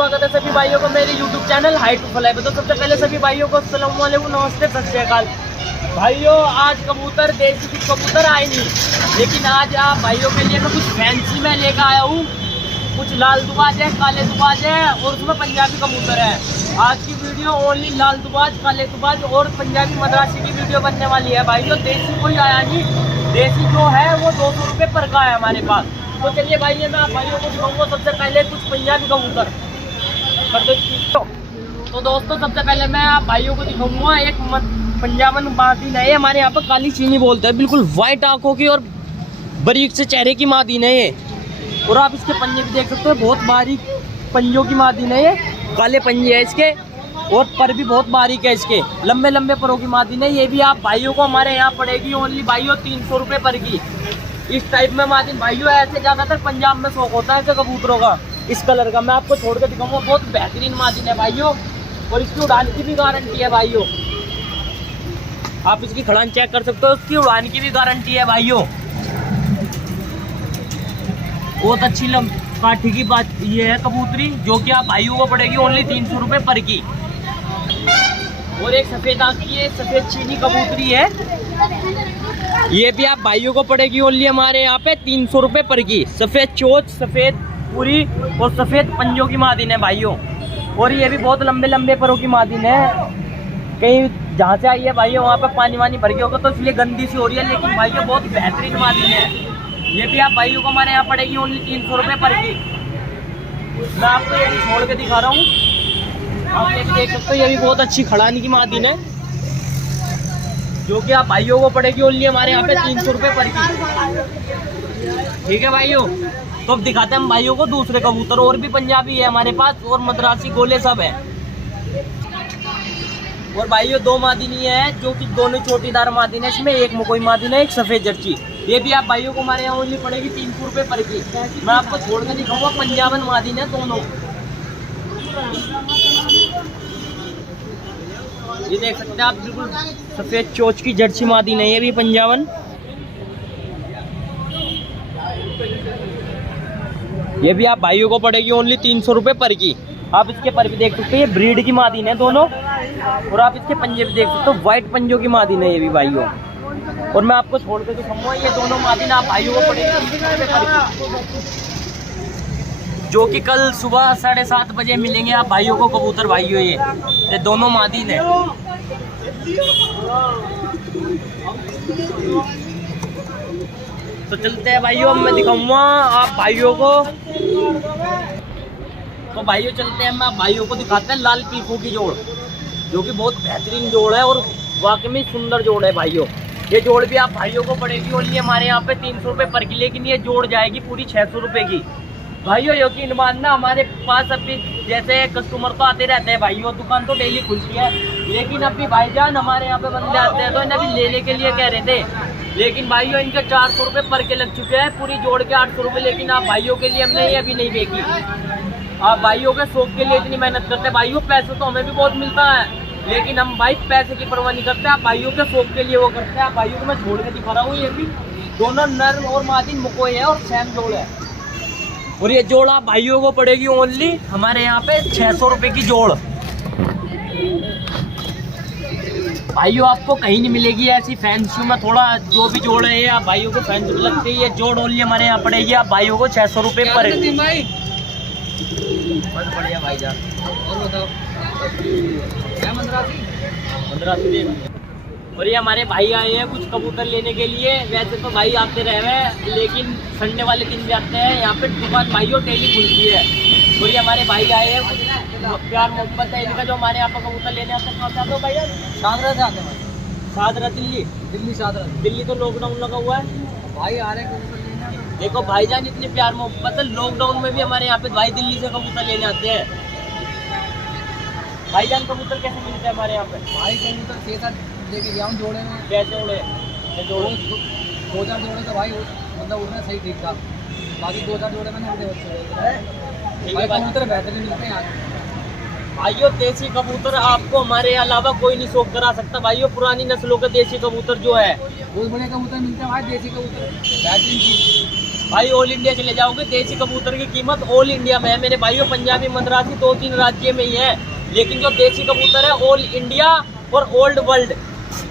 स्वागत है सभी भाइयों को मेरे YouTube channel high to fly पे। तो सबसे पहले सभी भाइयों को अस्सलाम वालेकुम, नमस्ते, सत श्री अकाल। भाइयों आज कबूतर देसी कुछ कबूतर आए नहीं, लेकिन आज आप भाइयों के लिए मैं कुछ फैंसी में लेकर आया हूँ। कुछ लाल दुबाज है, काले दुबाज है और उसमें पंजाबी कबूतर है। आज की वीडियो ओनली लाल दुबाज, काले दुबाज और पंजाबी मद्रासी की वीडियो बनने वाली है। भाइयों देसी कोई आया नहीं, देसी जो है वो 200 रुपये पर का है हमारे पास। तो चलिए भाई मैं आप भाइयों को दिखाऊंगा सबसे पहले कुछ पंजाबी कबूतर। तो दोस्तों सबसे पहले मैं आप भाइयों को दिखाऊंगा एक पंजाबन मादीन है, हमारे यहाँ पर काली चीनी बोलते हैं, बिल्कुल वाइट आंखों की और बारीक से चेहरे की मादीन है ये। और आप इसके पंजे भी देख सकते हो, बहुत बारीक पंजों की मादीन है ये, काले पंजे है इसके और पर भी बहुत बारीक है इसके, लंबे लंबे परों की मादीन है। ये भी आप भाइयों को हमारे यहाँ पड़ेगी ओनली भाइयों 300 रुपये पर की। इस टाइप में मादीन भाइयों ऐसे ज़्यादातर पंजाब में शौक होता है ऐसे कबूतरों का। इस कलर का मैं आपको छोड़ के दिखाऊंगा, बहुत बेहतरीन मादीन है भाइयों और इसकी उड़ान की भी गारंटी है भाइयों। आप इसकी खड़ान चेक कर सकते हो, उसकी उड़ान की भी गारंटी है भाइयों। बहुत अच्छी काठी की बात ये है कबूतरी, जो कि आप भाइयों को पड़ेगी ओनली 300 रुपये पर की। और एक सफ़ेद आँख की सफ़ेद चीनी कबूतरी है, ये भी आप भाइयों को पड़ेगी ओनली हमारे यहाँ पे 300 रुपये पर की। सफ़ेद चोच, सफ़ेद पूरी और सफ़ेद पंजों की मादीन है भाइयों। और ये भी बहुत लंबे लंबे परों की मादीन है। कहीं जहाँ से आई है भाइयों वहाँ पे पानी वानी भर गया होगा तो इसलिए गंदी सी हो रही है, लेकिन भाइयों बहुत बेहतरीन मादीन है। ये भी आप भाइयों को हमारे यहाँ पड़ेगी ओनली 300 रुपये पर की। मैं आपको ये भी छोड़ के दिखा रहा हूँ, आप ये भी देख सकते हो, ये भी बहुत अच्छी खड़ानी की मादीन है, जो कि आप भाइयों को पड़ेगी ओनली हमारे यहाँ पे 300 रुपये पर की। ठीक है भाइयों, तो अब दिखाते हैं हम भाइयों को दूसरे कबूतर। और भी पंजाबी है हमारे पास और मद्रासी गोले सब है। और भाइयों दो मादीनी है जो कि दोनों चोटीदार मादीन है, इसमें एक मकोई मादीन है, एक सफ़ेद जर्सी। ये भी आप भाइयों को हमारे यहाँ ओनली पड़ेगी 300 रुपये पर की। मैं आपको छोड़ के दिखाऊंगा, पंजाबन मादीन है दोनों। ये देख सकते हैं आप, बिल्कुल सफ़ेद चोच की जर्सी मादीन है, ये भी पंजाबन। ये भी आप भाइयों को पड़ेगी ओनली 300 रुपये पर की। आप इसके पर भी देख सकते हैं, ये ब्रीड की मादीन है दोनों। और आप इसके पंजे भी देख सकते हो, वाइट पंजों की मादीन है ये भी भाइयों। और मैं आपको छोड़ के दिखाऊंगा, ये दोनों मादीन आप भाइयों को पड़ेगी 300 रुपये पर की, जो कि कल सुबह 7:30 बजे मिलेंगे आप भाइयों को कबूतर भाइयों। ये दोनों मादीन है। तो चलते हैं भाइयों, मैं दिखाऊंगा आप भाइयों को। तो भाइयों चलते हैं, मैं आप भाइयों को दिखाते हैं लाल पीकू की जोड़, जो कि बहुत बेहतरीन जोड़ है और वाकई में सुंदर जोड़ है भाइयों। ये जोड़ भी आप भाइयों को पड़ेगी ओनली हमारे यहाँ पे 300 रुपये पर की, लेकिन ये जोड़ जाएगी पूरी 600 रुपये की। भाइयों यकीन मानना, हमारे पास अभी जैसे कस्टमर तो आते रहते हैं भाइयों, दुकान तो डेली खुलती है, लेकिन अभी भाईजान हमारे यहाँ पे बंदे आते हैं तो इन्हें अभी लेने के लिए कह रहे थे, लेकिन भाइयों इनके 400 रुपये पर के लग चुके हैं, पूरी जोड़ के 800 रुपये। लेकिन आप भाइयों के लिए हमने ये अभी नहीं बेची। आप भाइयों के शौक के लिए इतनी मेहनत करते हैं भाइयों, पैसे तो हमें भी बहुत मिलता है, लेकिन हम भाई पैसे की परवाह नहीं करते, आप भाइयों के शौक के लिए वो करते हैं। आप भाइयों को मैं छोड़ के दिखा रहा हूँ, ये भी दोनों नर और मादीन मुकोई है और सेम जोड़ है। और ये जोड़ आप भाइयों को पड़ेगी ओनली हमारे यहाँ पे 600 रुपये की जोड़। भाइयों आपको कहीं नहीं मिलेगी ऐसी फैंसी में, थोड़ा जो भी जोड़ है आप भाइयों को फैंसी लगती है, ये जोड़ ओनली हमारे यहाँ पड़ेगी आप भाइयों को 600 रुपये पर। बहुत बढ़िया भाईजान। और बताओ क्या मद्रासी। और ये हमारे भाई आए हैं कुछ कबूतर लेने के लिए। वैसे तो भाई आते रहे हैं, लेकिन संडे वाले दिन भी आते हैं, यहाँ पे दुकान भाइयों डेली खुलती है। और ये हमारे भाई आए हैं, प्यार मोहब्बत है इनका, जो हमारे यहाँ पर कबूतर लेने आते हैं। कहाँ से आते हो भैया? शादरा से आते हैं। शादरा दिल्ली शादरा दिल्ली। तो लॉकडाउन लगा हुआ है भाई, आ रहे कबूतर लेने। देखो भाईजान इतनी प्यार मोहब्बत है, लॉकडाउन में भी हमारे यहाँ पे भाई दिल्ली से कबूतर लेने आते हैं। भाईजान कबूतर कैसे मिलते हैं हमारे यहाँ पे? भाई कबूतर 6-7 लेके गया हूँ जोड़े में। कैसे जोड़े? 2-4 जोड़े तो भाई मतलब उसमें सही ठीक था, बाकी 2-4 जोड़े मैंने अपने बच्चे भाई कबूतर बेहतरीन मिलते हैं यहाँ। भाइयों देसी कबूतर आपको हमारे अलावा कोई नहीं शौक करा सकता भाइयों। पुरानी नस्लों के देसी कबूतर जो है बहुत बढ़िया कबूतर मिलते हैं भाई, देसी कबूतर बेहतरीन चीज। भाई ऑल इंडिया चले जाओगे, देसी कबूतर की कीमत ऑल इंडिया में है मेरे भाइयों। पंजाबी, मद्रासी 2-3 राज्य में ही है, लेकिन जो देसी कबूतर है ऑल इंडिया और ओल्ड वर्ल्ड।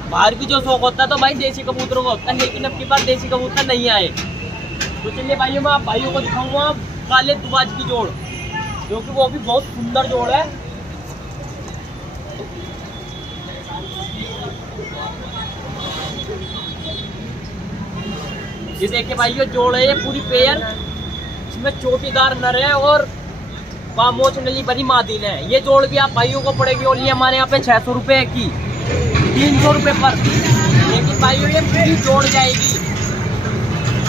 बाहर भी जो शौक होता है तो भाई देसी कबूतरों का होता है, लेकिन अब की बार देसी कबूतर नहीं आए। तो चलिए भाइयों, मैं आप भाइयों को दिखाऊंगा काले दुबाज की जोड़, जो कि वो भी बहुत सुंदर जोड़ है। ये देखिए भाइयों, जोड़ है ये पूरी पेयर, इसमें चोटीदार नर है और पामोच नली भरी मादीन है। ये जोड़ भी आप भाइयों को पड़ेगी ओनली हमारे यहाँ पे 600 रुपये की, 300 रुपये पर। लेकिन भाइयों ये पूरी जोड़ जाएगी।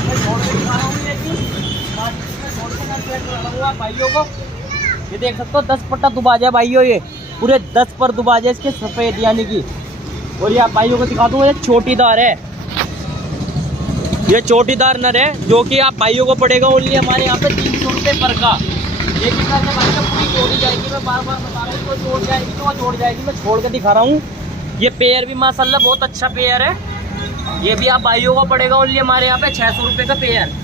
मैं जोड़ के दिखा रहा हूँ भाइयों को, ये देख सकते हो 10 पट्टा दुबाज है भाइयों, ये पूरे 10 पर दुबाज है इसके सफेद यानी कि। और ये आप भाइयों को दिखा दूँ, ये छोटीदार है, ये चोटीदार नर है, जो कि आप भाइयों को पड़ेगा ओनली हमारे यहाँ पे 300 रुपये पर का। लेकिन मैंने भाई का पूरी जोड़ी जाएगी, मैं बार बार बता रहा हूँ, तो जोड़ जाएगी तो वो जोड़ जाएगी। मैं छोड़ के दिखा रहा हूँ। ये पेयर भी माशाल्लाह बहुत अच्छा पेयर है, ये भी आप भाइयों को पड़ेगा ओनली हमारे यहाँ पे 600 रुपये का पेयर।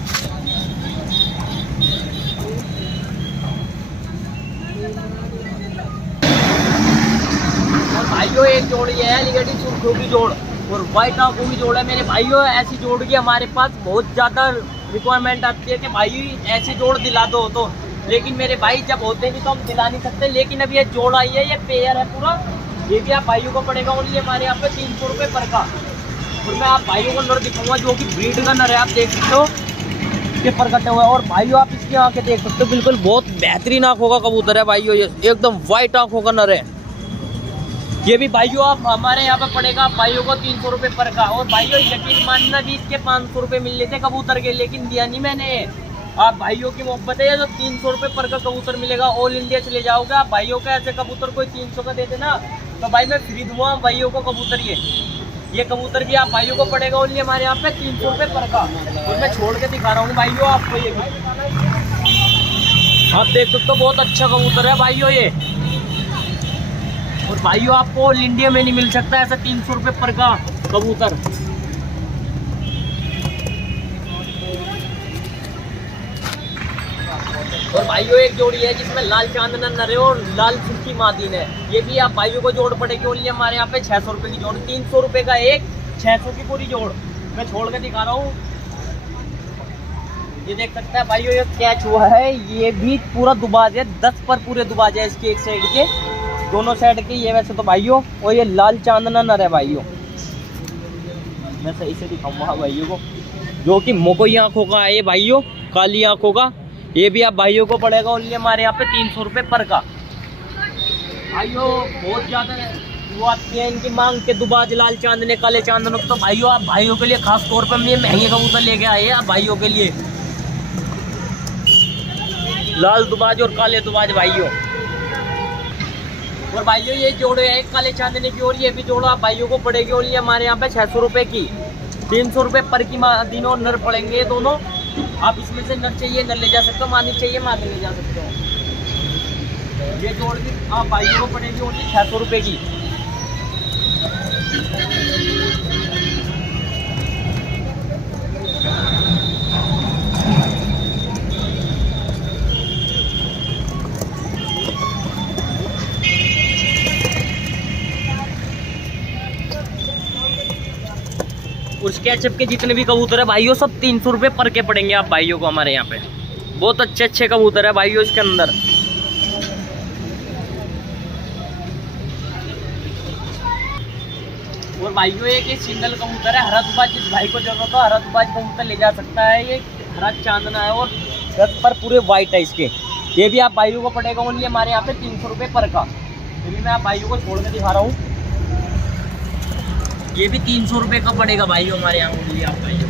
और भाइयों एक जोड़ी है एलिगेटिव सुर्खियों की जोड़ और व्हाइट आंखों की जोड़ है मेरे भाइयों। ऐसी जोड़ की हमारे पास बहुत ज़्यादा रिक्वायरमेंट आती है कि भाई ऐसी जोड़ दिला दो, तो लेकिन मेरे भाई जब होते नहीं तो हम दिला नहीं सकते। लेकिन अब ये जोड़ आई है, ये पेयर है पूरा, ये भी आप भाइयों को पड़ेगा ओनली हमारे यहाँ पे 300 रुपये पर का। और मैं आप भाइयों को नर दिखाऊंगा जो कि ब्रीड का नर है, आप देख सकते हो ये परकटे हुआ है। और भाइयों आप इसकी आंखें देख सकते हो, बिल्कुल बहुत बेहतरीन आंखों का कबूतर है भाइयों, ये एकदम व्हाइट आंखों का नर है। ये भी भाइयों आप हमारे यहाँ पे पड़ेगा भाइयों को 300 रुपये पर का। और भाइयों यकीन मानना भी इसके 500 रुपये मिल लेते कबूतर के, लेकिन दिया नहीं मैंने। आप भाइयों की मोहब्बत है, जो 300 रुपये पर का कबूतर मिलेगा, ऑल इंडिया चले जाओगे आप भाइयों का। ऐसे कबूतर कोई 300 का दे देना तो भाई मैं फ्री दूंगा भाइयों को कबूतर। ये कबूतर भी आप भाइयों को पड़ेगा ओनली हमारे यहाँ पे 300 रुपये पर का। और मैं छोड़ के दिखा रहा हूँ भाइयों आपको, ये आप देख सकते हो बहुत अच्छा कबूतर है भाइयों ये। और भाइयों आपको ऑल इंडिया में नहीं मिल सकता ऐसा 300 रुपये पर का कबूतर। और भाइयों एक जोड़ी है जिसमें लाल चांदना नर है और लाल सुर्खी मादीन है। ये भी आप भाइयों को जोड़ पड़ेगी ओनली हमारे यहाँ पे 600 रुपये की जोड़, 300 रुपये का एक, 600 की पूरी जोड़। मैं छोड़ के दिखा रहा हूँ, ये देख सकते हैं भाइयों, ये कैच हुआ है, ये भी पूरा दुबाज है, 10 पर पूरे दुबाज है इसके एक साइड के, दोनों साइड के। ये वैसे तो भाइयों, और ये लाल चांदना नर है भाइयों, मैं सही से दिखाऊंगा भाइयों को, जो कि मोकोई आंखों का है ये भाइयों, काली आंखों का। ये भी आप भाइयों को पड़ेगा ओनली हमारे यहाँ पे 300 रुपये पर का। भाइयों बहुत ज़्यादा वो आती है इनकी मांग के दुबाज लाल चांदने काले चांदनों, तो भाइयों आप भाइयों के लिए खास तौर पर ये महंगे कबूतर लेके आए हैं आप भाइयों के लिए, लाल दुबाज और काले दुबाज भाइयों। और भाइयों ये जोड़े हैं काले चांदने की, और ये भी जोड़ा आप भाइयों को पड़ेगी ओनली हमारे यहाँ पे 600 रुपये की, 300 रुपये पर की दिनों नर पड़ेंगे ये दोनों। आप इसमें से नर चाहिए नर ले जा सकते हो, मादी चाहिए मादी ले जा सकते हो। ये जोड़ भी आप भाइयों को पड़ेगी ओनली 600 रुपये की। और स्केचअप के जितने भी कबूतर है भाइयों सब 300 रुपये पर के पड़ेंगे आप भाइयों को हमारे यहाँ पे। बहुत अच्छे अच्छे कबूतर है भाइयों इसके अंदर। और भाइयों एक सिंगल कबूतर है हरा दुबाज, जिस भाई को जरूरत हो हरा दुबाज कबूतर ले जा सकता है। ये हरा चांदना है और 10 पर पूरे वाइट है इसके। ये भी आप भाइयों को पड़ेगा ओनली हमारे यहाँ पे 300 रुपये पर का। ये भी मैं आप भाइयों को छोड़ के दिखा रहा हूँ, ये भी 300 रुपये का पड़ेगा भाइयों हमारे यहाँ ओनली आप भाइयों।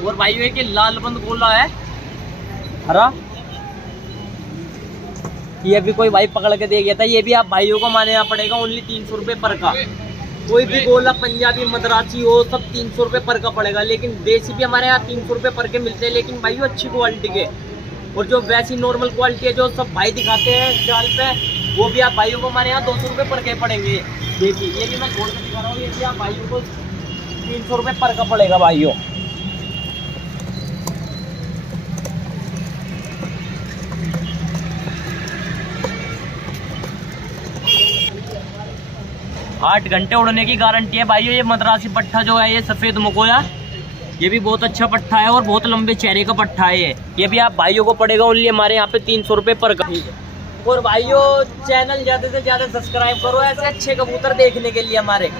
और भाइयों एक लाल बंद गोला है हरा, ये भी कोई भाई पकड़ के दे गया था। ये भी आप भाइयों को माने यहाँ पड़ेगा ओनली 300 रुपये पर का। कोई भी गोला पंजाबी मद्रासी हो सब 300 रुपये पर का पड़ेगा, लेकिन देसी भी हमारे यहाँ 300 रुपये पर के मिलते हैं, लेकिन भाइयों अच्छी क्वालिटी के। और जो वैसी नॉर्मल क्वालिटी है जो सब भाई दिखाते हैं जाल पे, वो भी आप भाइयों को हमारे यहाँ 200 रुपये पर के पड़ेंगे। देखिए ये भी मैं खोल कर दिखा रहा हूँ, ये भी आप भाइयों को 300 रुपये पर का पड़ेगा भाइयों। आठ घंटे उड़ने की गारंटी है भाइयों। ये मद्रासी पट्ठा जो है, ये सफ़ेद मकोया, ये भी बहुत अच्छा पट्ठा है और बहुत लंबे चेहरे का पट्ठा है ये भी आप भाइयों को पड़ेगा ओनली हमारे यहाँ पे 300 रुपये पर का। और भाइयों चैनल ज़्यादा से ज़्यादा सब्सक्राइब करो ऐसे अच्छे कबूतर देखने के लिए हमारे,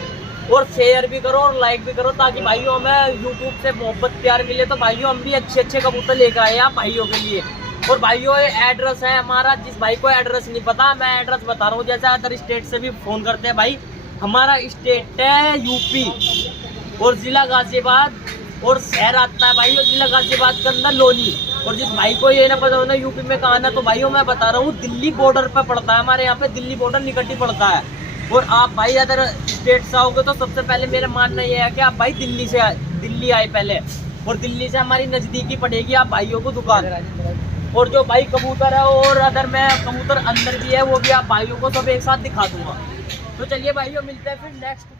और शेयर भी करो और लाइक भी करो, ताकि भाइयों हमें यूट्यूब से मोहब्बत प्यार मिले, तो भाइयों हम भी अच्छे अच्छे कबूतर लेकर आए आप भाइयों के लिए। और भाइयों ये एड्रेस है हमारा, जिस भाई को एड्रेस नहीं पता मैं एड्रेस बता रहा हूँ, जैसे अदर स्टेट से भी फ़ोन करते हैं भाई, हमारा स्टेट है यूपी और ज़िला गाजियाबाद, और शहर आता है भाई जिला गाजियाबाद के अंदर लोनी। और जिस भाई को ये ना पता हो ना यूपी में कहाँ ना, तो भाइयों मैं बता रहा हूँ दिल्ली बॉर्डर पे पड़ता है, हमारे यहाँ पे दिल्ली बॉर्डर निकट ही पड़ता है। और आप भाई अगर स्टेट से आओगे तो सबसे पहले मेरा मानना ये है कि आप भाई दिल्ली आए पहले, और दिल्ली से हमारी नज़दीकी पड़ेगी आप भाइयों को दुकान। और जो भाई कबूतर है और अगर मैं कबूतर अंदर भी है वो भी आप भाइयों को सब एक साथ दिखा दूंगा। तो चलिए भाइयों मिलते हैं फिर नेक्स्ट